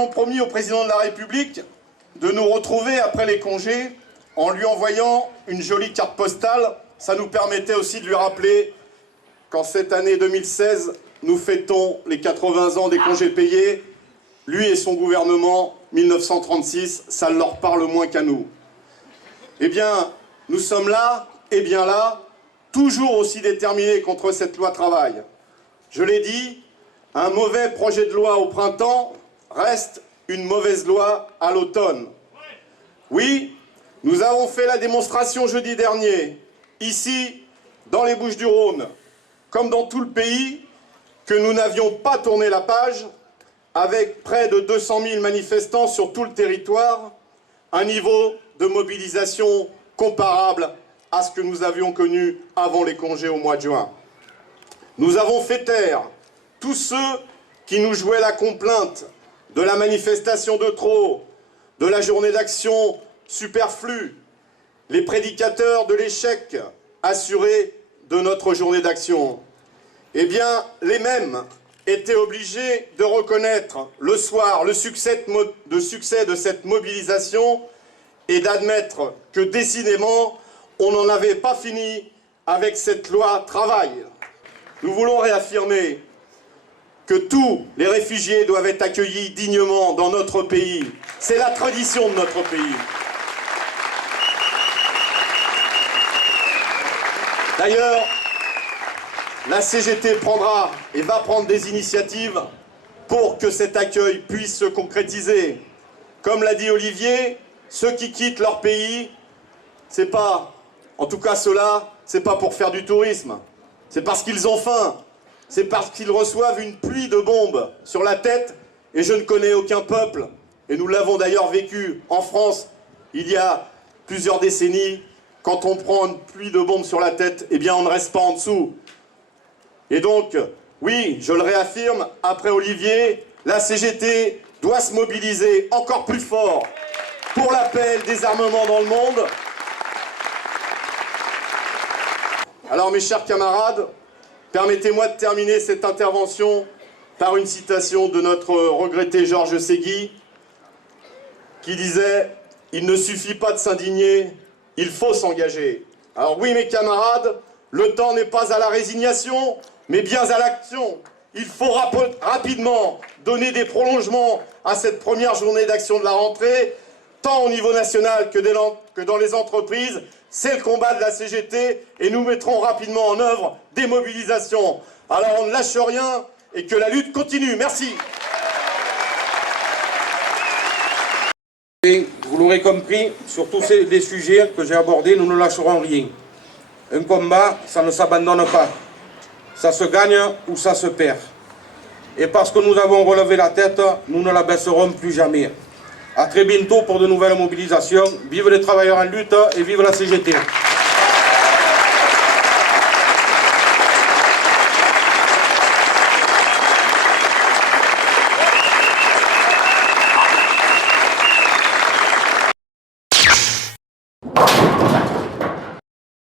avions promis au président de la République de nous retrouver après les congés en lui envoyant une jolie carte postale. Ça nous permettait aussi de lui rappeler qu'en cette année 2016, nous fêtons les 80 ans des congés payés. Lui et son gouvernement, 1936, ça leur parle moins qu'à nous. Eh bien, nous sommes là, et bien là, toujours aussi déterminés contre cette loi travail. Je l'ai dit, un mauvais projet de loi au printemps reste une mauvaise loi à l'automne. Oui, nous avons fait la démonstration jeudi dernier, ici, dans les Bouches-du-Rhône, comme dans tout le pays, que nous n'avions pas tourné la page, avec près de 200 000 manifestants sur tout le territoire, un niveau de mobilisation comparable à ce que nous avions connu avant les congés au mois de juin. Nous avons fait taire tous ceux qui nous jouaient la complainte de la manifestation de trop, de la journée d'action superflue, les prédicateurs de l'échec assuré de notre journée d'action. Eh bien, les mêmes étaient obligés de reconnaître le soir le succès de cette mobilisation et d'admettre que décidément, on n'en avait pas fini avec cette loi travail. Nous voulons réaffirmer que tous les réfugiés doivent être accueillis dignement dans notre pays. C'est la tradition de notre pays. D'ailleurs, la CGT prendra et va prendre des initiatives pour que cet accueil puisse se concrétiser. Comme l'a dit Olivier, ceux qui quittent leur pays, c'est pas, en tout cas ceux-là, c'est pas pour faire du tourisme. C'est parce qu'ils ont faim. C'est parce qu'ils reçoivent une pluie de bombes sur la tête. Et je ne connais aucun peuple, et nous l'avons d'ailleurs vécu en France il y a plusieurs décennies, quand on prend une pluie de bombes sur la tête, eh bien on ne reste pas en dessous. Et donc, oui, je le réaffirme, après Olivier, la CGT doit se mobiliser encore plus fort pour la paix et le désarmement dans le monde. Alors mes chers camarades, permettez-moi de terminer cette intervention par une citation de notre regretté Georges Ségui, qui disait « Il ne suffit pas de s'indigner, il faut s'engager ». Alors oui mes camarades, le temps n'est pas à la résignation, mais bien à l'action. Il faut rapidement donner des prolongements à cette première journée d'action de la rentrée, tant au niveau national que dans les entreprises. C'est le combat de la CGT et nous mettrons rapidement en œuvre des mobilisations. Alors on ne lâche rien et que la lutte continue. Merci. Et vous l'aurez compris, sur tous les sujets que j'ai abordés, nous ne lâcherons rien. Un combat, ça ne s'abandonne pas. Ça se gagne ou ça se perd. Et parce que nous avons relevé la tête, nous ne la baisserons plus jamais. À très bientôt pour de nouvelles mobilisations. Vive les travailleurs en lutte et vive la CGT.